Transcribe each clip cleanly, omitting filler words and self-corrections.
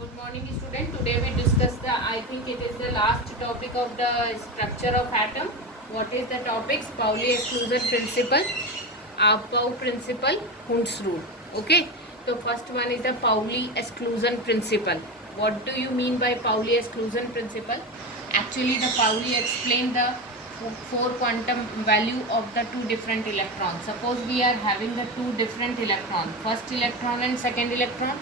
Good morning, student. Today we discuss I think it is the last topic of the structure of atom. What is the topics? Pauli exclusion principle, Aufbau principle, Hund's rule. Okay. So first one is the Pauli exclusion principle. What do you mean by Pauli exclusion principle? Actually, the Pauli explained the four quantum value of the two different electrons. Suppose we are having the two different electron, first electron and second electron.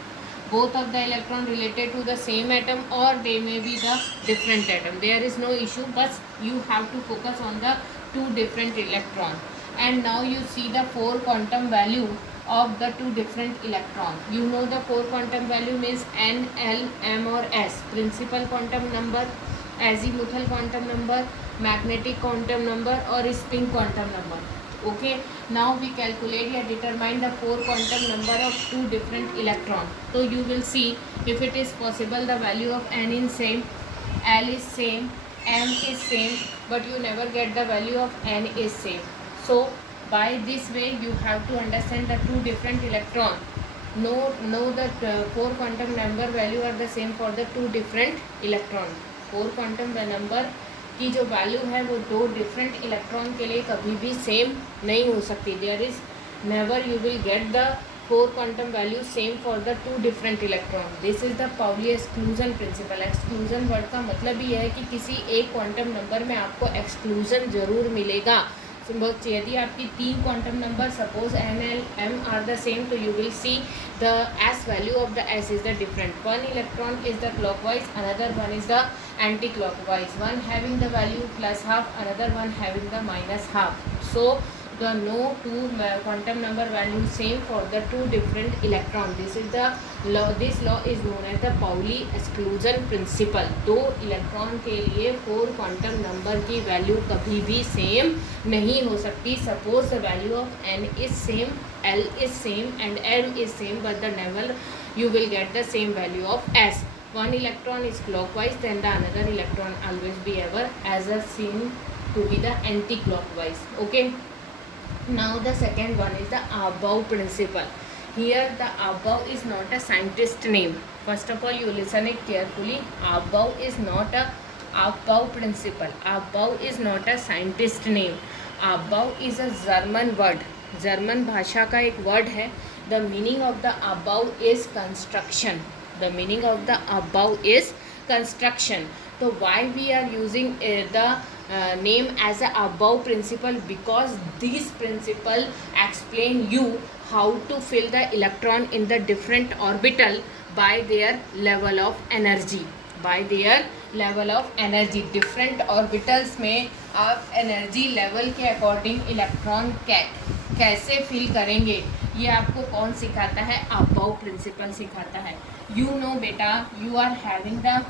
Both of the electron related to the same atom or they may be the different atom. There is no issue, but you have to focus on the two different electron. And now you see the four quantum value of the two different electron. You know the four quantum value means n, l, m or s. Principal quantum number, azimuthal quantum number, magnetic quantum number or spin quantum number. Okay, now we calculate or determine the four quantum number of two different electron. So you will see if it is possible the value of n is same, l is same, m is same, but you never get the value of n is same. So by this way you have to understand the two different electron. Know that four quantum number value are the same for the two different electron. Four quantum number की जो value है वो दो different electron के लिए कभी भी same नहीं हो सकती. There is never you will get the four quantum value same for the two different electron. This is the Pauli exclusion principle. Exclusion word का मतलब ही है कि किसी एक क्वांटम नंबर में आपको एक्सक्लूजन जरूर मिलेगा. यदि आपकी तीन quantum number suppose N L M are the same तो you will see the S value of the S is the different. One electron is the clockwise, another one is the anticlockwise. One having the value plus half, another one having the minus half. So the no two quantum number value same for the two different electron. This is the law. This law is known as the Pauli exclusion principle. दो electron के लिए four quantum number की value कभी भी same नहीं हो सकती. Suppose the value of n is same, l is same and m is same, but the never you will get the same value of s. One electron is clockwise, then the another electron always be ever as a seen to be the anti-clockwise. Okay. Now the second one is the Aufbau principle. Here the Aufbau is not a scientist name. First of all you listen it carefully. Aufbau is not a Aufbau principle. Aufbau is not a scientist name. Aufbau is a German word. German भाषा का एक word है. The meaning of the Aufbau is construction. The meaning of the Aufbau is construction. So why we are using the name as a Aufbau principle? Because this principle explain you how to fill the electron in the different orbital by their level of energy. By their level of energy. Different orbitals में आप energy level के according electron कैसे fill करेंगे ये आपको कौन सिखाता है? Aufbau principle सिखाता है. You know बेटा, you are having the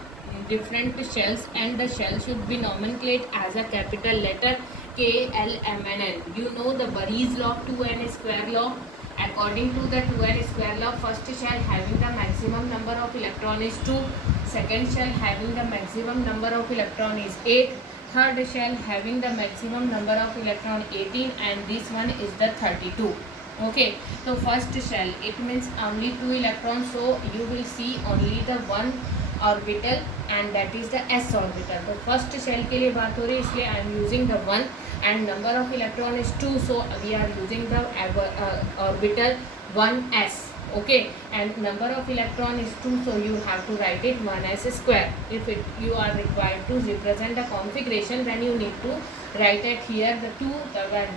different shells and the shell should be nomenclated as a capital letter K, L, M and N. You know the Boyle's law, 2n square law. According to the 2n square law, first shell having the maximum number of electron is 2, second shell having the maximum number of electron is 8, third shell having the maximum number of electron 18 and this one is the 32. Okay, so first shell it means only two electrons, so you will see only the one orbital and that is the s orbital. तो first shell के लिए बात हो रही है इसलिए I am using the one and number of electron is 2, so we are using the orbital 1s. Okay, and number of electron is 2, so you have to write it 1s square. If you are required to represent the configuration, then you need to write it here the 2.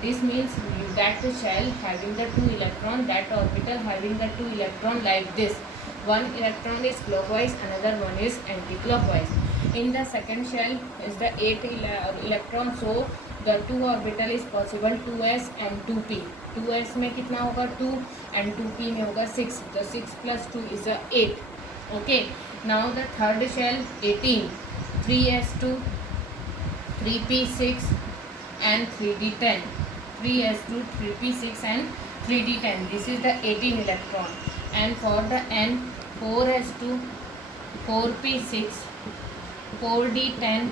This means you get the shell having the 2 electron, that orbital having the 2 electron like this. One electron is clockwise, another one is anti-clockwise. In the second shell is the 8 electron, so the 2 orbital is possible 2s and 2p. 2s में कितना होगा 2 and 2p में होगा 6. The 6 plus 2 is the 8. Okay. Now the third shell 18, 3s2, 3p6 and 3d10. 3s2, 3p6 and 3d10. This is the 18 electron. And for the n, 4s2, 4p6, 4d10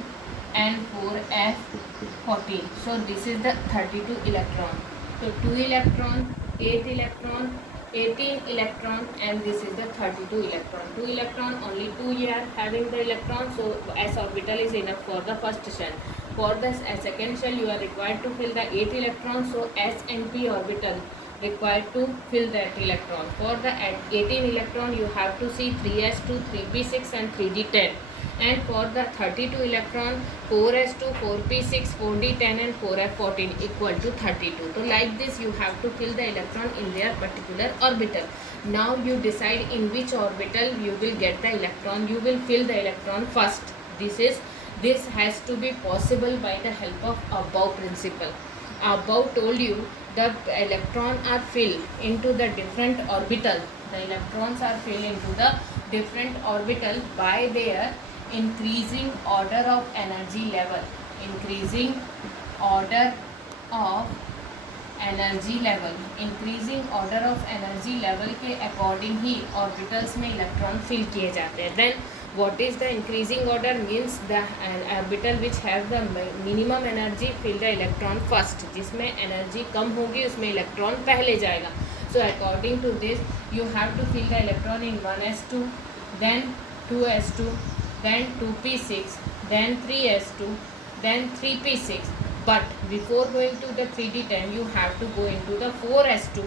and 4f14. So this is the 32 electron. So 2 electron, 8 electron, 18 electron, and this is the 32 electron. 2 electron, only 2 you are having the electron, so s orbital is enough for the first shell. For the second shell you are required to fill the 8 electrons, so s and p orbital required to fill that electron. For the 18 electron you have to see 3s2, 3p6 and 3d10. And for the 32 electron, 4s2, 4p6, 4d10 and 4f14 equal to 32. So like this you have to fill the electron in their particular orbital. Now you decide in which orbital you will get the electron. You will fill the electron first. This has to be possible by the help of above principle. Above told you the electrons are filled into the different orbital. The electrons are filled into the different orbital by their increasing order of energy level. Increasing order of energy level, increasing order of energy level के according ही orbitals में electron fill किए जाते हैं. Then what is the increasing order means the orbital which have the minimum energy fill the electron first. जिसमें energy कम होगी उसमें electron पहले जाएगा. So according to this you have to fill the electron in 1s2, then 2s2, then 2p6, then 3s2, then 3p6. But before going to the 3d10 you have to go into the 4s2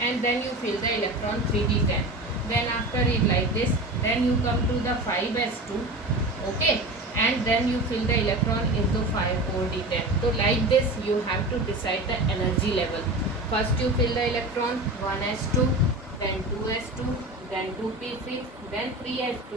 and then you fill the electron 3d10. Then after it like this, then you come to the 5s2, okay, and then you fill the electron into 4d10. So like this you have to decide the energy level. First you fill the electron 1s2, then 2s2, then 2p6, then 3s2,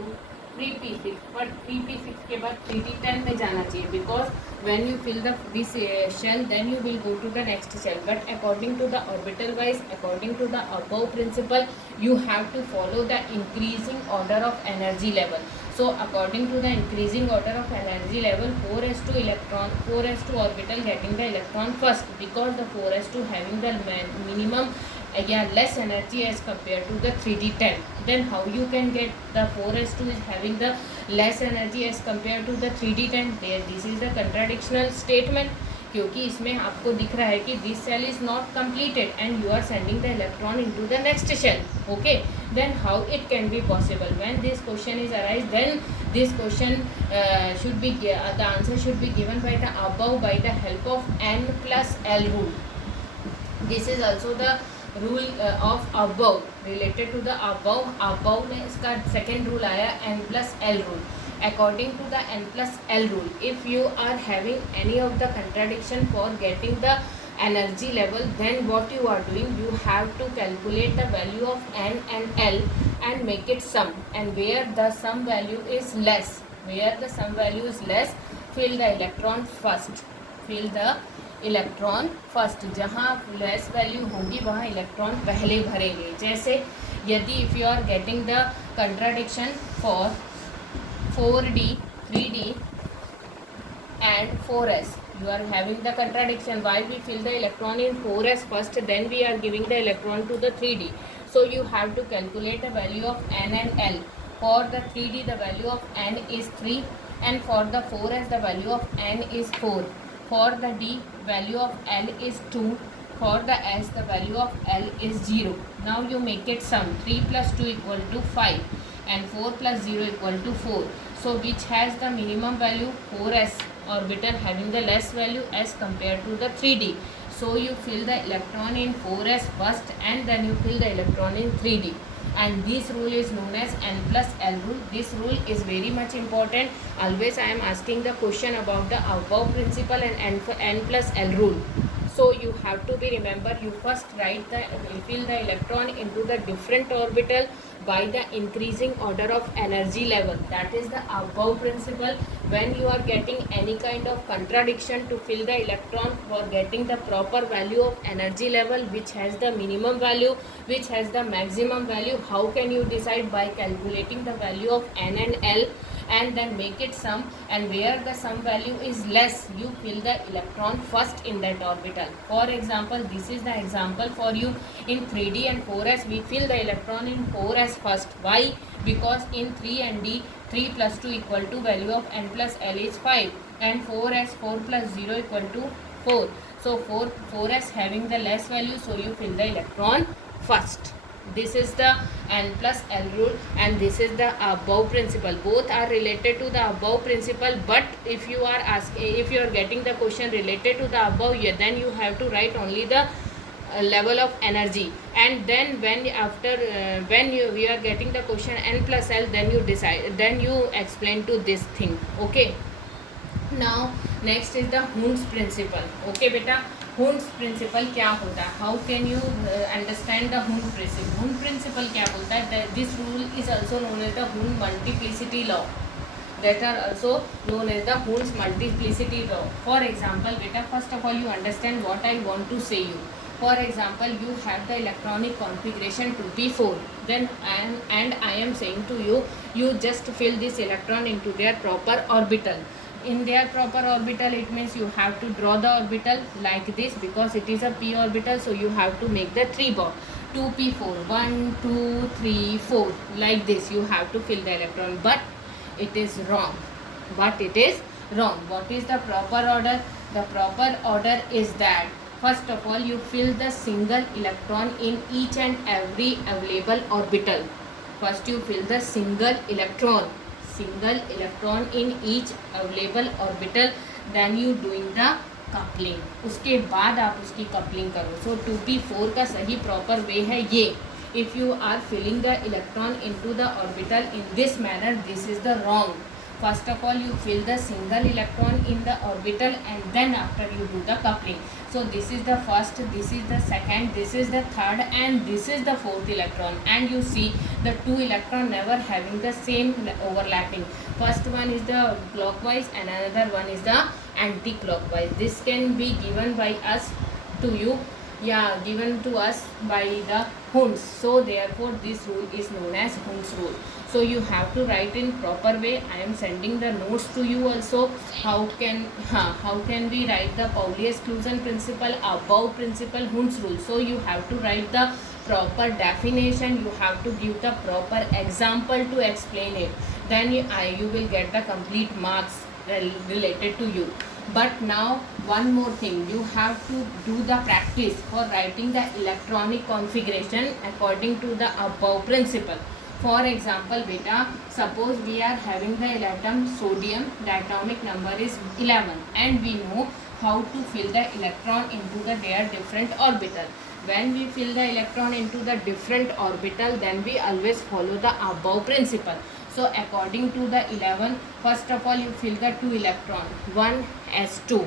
3p6. but 3p6 के बाद 3d10 में जाना चाहिए, because when you fill this shell then you will go to the next shell. But according to the orbital wise, according to the above principle, you have to follow the increasing order of energy level. So according to the increasing order of energy level, 4s2 orbital getting the electron first, because the 4s2 having the minimum less energy as compared to the 3d10. Then how you can get the 4s2 is having the less energy as compared to the 3d10? There this is the contradictional statement, क्योंकि इसमें आपको दिख रहा है कि this cell is not completed and you are sending the electron into the next shell. Okay, then how it can be possible? When this question is arise, then this question should be the answer should be given by the above by the help of n plus l rule. This is also the rule of above, related to the above में इसका second rule आया n plus l rule. According to the n plus l rule, if you are having any of the contradiction for getting the energy level, then what you are doing, you have to calculate the value of n and l and make it sum, and where the sum value is less, fill the electron first. Fill the electron first. जहाँ less value होगी वहाँ electron पहले भरेंगे. जैसे यदि if you are getting the contradiction for 4d, 3d and 4s, you are having the contradiction. Why we fill the electron in 4s first, then we are giving the electron to the 3d. So you have to calculate the value of n and l. For the 3d the value of n is 3 and for the 4s the value of n is 4. For the d value of l is 2. For the s the value of l is 0. Now you make it sum. 3 plus 2 equal to 5 and 4 plus 0 equal to 4. So which has the minimum value? 4s orbital having the less value as compared to the 3d. So you fill the electron in 4s first and then you fill the electron in 3d. And this rule is known as n plus l rule. This rule is very much important. Always I am asking the question about the above principle and n plus l rule. So you have to be remember, you first fill the electron into the different orbital by the increasing order of energy level. That is the above principle. When you are getting any kind of contradiction, to fill the electron for getting the proper value of energy level, which has the minimum value, which has the maximum value, how can you decide? By calculating the value of n and l and then make it sum, and where the sum value is less, you fill the electron first in that orbital. For example, this is the example for you. In 3d and 4s we fill the electron in 4s first. Why? Because in 3 and d, 3 plus 2 equal to value of n plus l is 5 and 4s 4 plus 0 equal to 4. So 4s having the less value, so you fill the electron first. This is the n plus L rule, and this is the above principle. Both are related to the above principle, but if you are getting the question related to the above, then you have to write only the level of energy, and then when we are getting the question n plus L, then you explain to this thing. Okay, now next is the Hund's principle. Okay beta, Hund's principle क्या होता है? How can you understand the Hund principle? Hund principle क्या बोलता है? This rule is also known as the Hund multiplicity law. That are also known as the Hund's multiplicity law. For example, beta, first of all you understand what I want to say you. For example, you have the electronic configuration 2p4. Then I am saying to you, you just fill this electron into their proper orbital. In their proper orbital, it means you have to draw the orbital like this, because it is a p orbital, so you have to make the 3 bond. 2p4, 1 2 3 4, like this you have to fill the electron, but it is wrong. What is the proper order? The proper order is that first of all you fill the single electron in each and every available orbital. First you fill the single electron in each available orbital, then you doing the coupling. उसके बाद आप उसकी coupling करो. So 2p4 का सही proper way है ये. If you are filling the electron into the orbital in this manner, this is the wrong. First of all you fill the single electron in the orbital, and then after you do the coupling. So this is the first, this is the second, this is the third, and this is the fourth electron. And you see the two electron never having the same overlapping. First one is the clockwise and another one is the anti-clockwise. This can be given by us to you, given to us by the Hund's. So therefore this rule is known as Hund's rule. So you have to write in proper way. I am sending the notes to you also. How can we write the Pauli exclusion principle, above principle, Hund's rule? So you have to write the proper definition. You have to give the proper example to explain it. Then you will get the complete marks related to you. But now one more thing, you have to do the practice for writing the electronic configuration according to the above principle. For example beta, suppose we are having the atom sodium, the atomic number is 11, and we know how to fill the electron into their different orbital. When we fill the electron into the different orbital, then we always follow the above principle. So according to the 11, first of all you fill the 2 electron, 1 s2,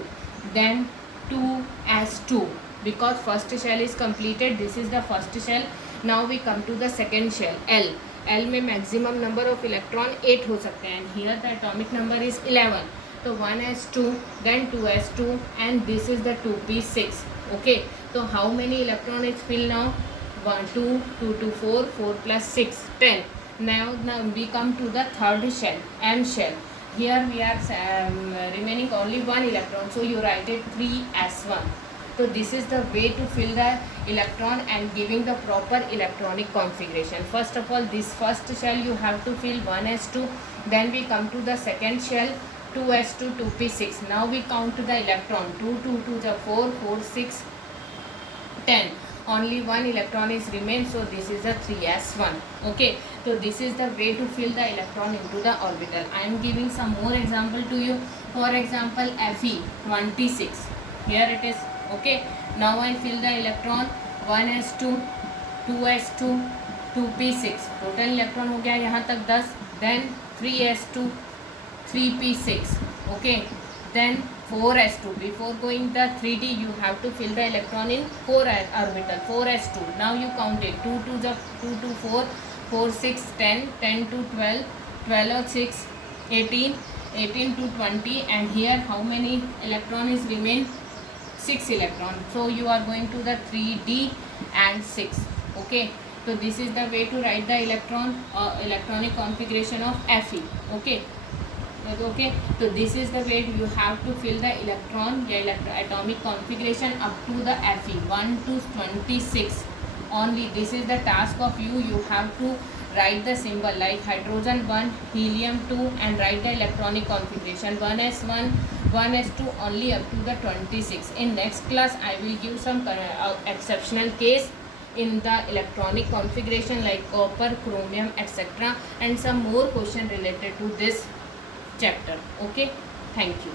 then 2 s2, because first shell is completed. This is the first shell. Now we come to the second shell, L. L में maximum number of electron 8 हो सकते हैं, and here the atomic number is 11. So 1s2, then 2s2, and this is the 2p6. Okay, so how many electron is filled now? 1 2 2 2 4 4 plus 6 10. Now we come to the third shell, M shell. Here we are remaining only 1 electron, so you write it 3s1. So this is the way to fill the electron and giving the proper electronic configuration. First of all, this first shell you have to fill 1s2. Then we come to the second shell, 2s2, 2p6. Now we count the electron, 2 2 2 the 4 4 6 10. Only 1 electron is remain, so this is the 3s1. Okay, so this is the way to fill the electron into the orbital. I am giving some more example to you. For example, Fe 26. Here it is. Okay, now I fill the electron 1s2, 2s2, 2p6. total electron हो गया यहाँ तक 10. Then 3s2, 3p6. Okay, then 4s2. Before going the 3d, you have to fill the electron in 4 orbital, 4s2. Now you count it, 2 to the 2 to 4, 4 6 10, 10 to 12, 12 or 6 18, 18 to 20, and here how many electron is remain? 6 electron. So you are going to the 3d and 6. Okay, so this is the way to write the electronic configuration of Fe. Okay, so this is the way you have to fill the atomic configuration up to the Fe 1 to 26 only. This is the task of you. You have to write the symbol like hydrogen 1, helium 2, and write the electronic configuration 1s1, 1s2 only up to the 26. In next class I will give some exceptional case in the electronic configuration like copper, chromium, etc., and some more question related to this chapter. Okay, thank you.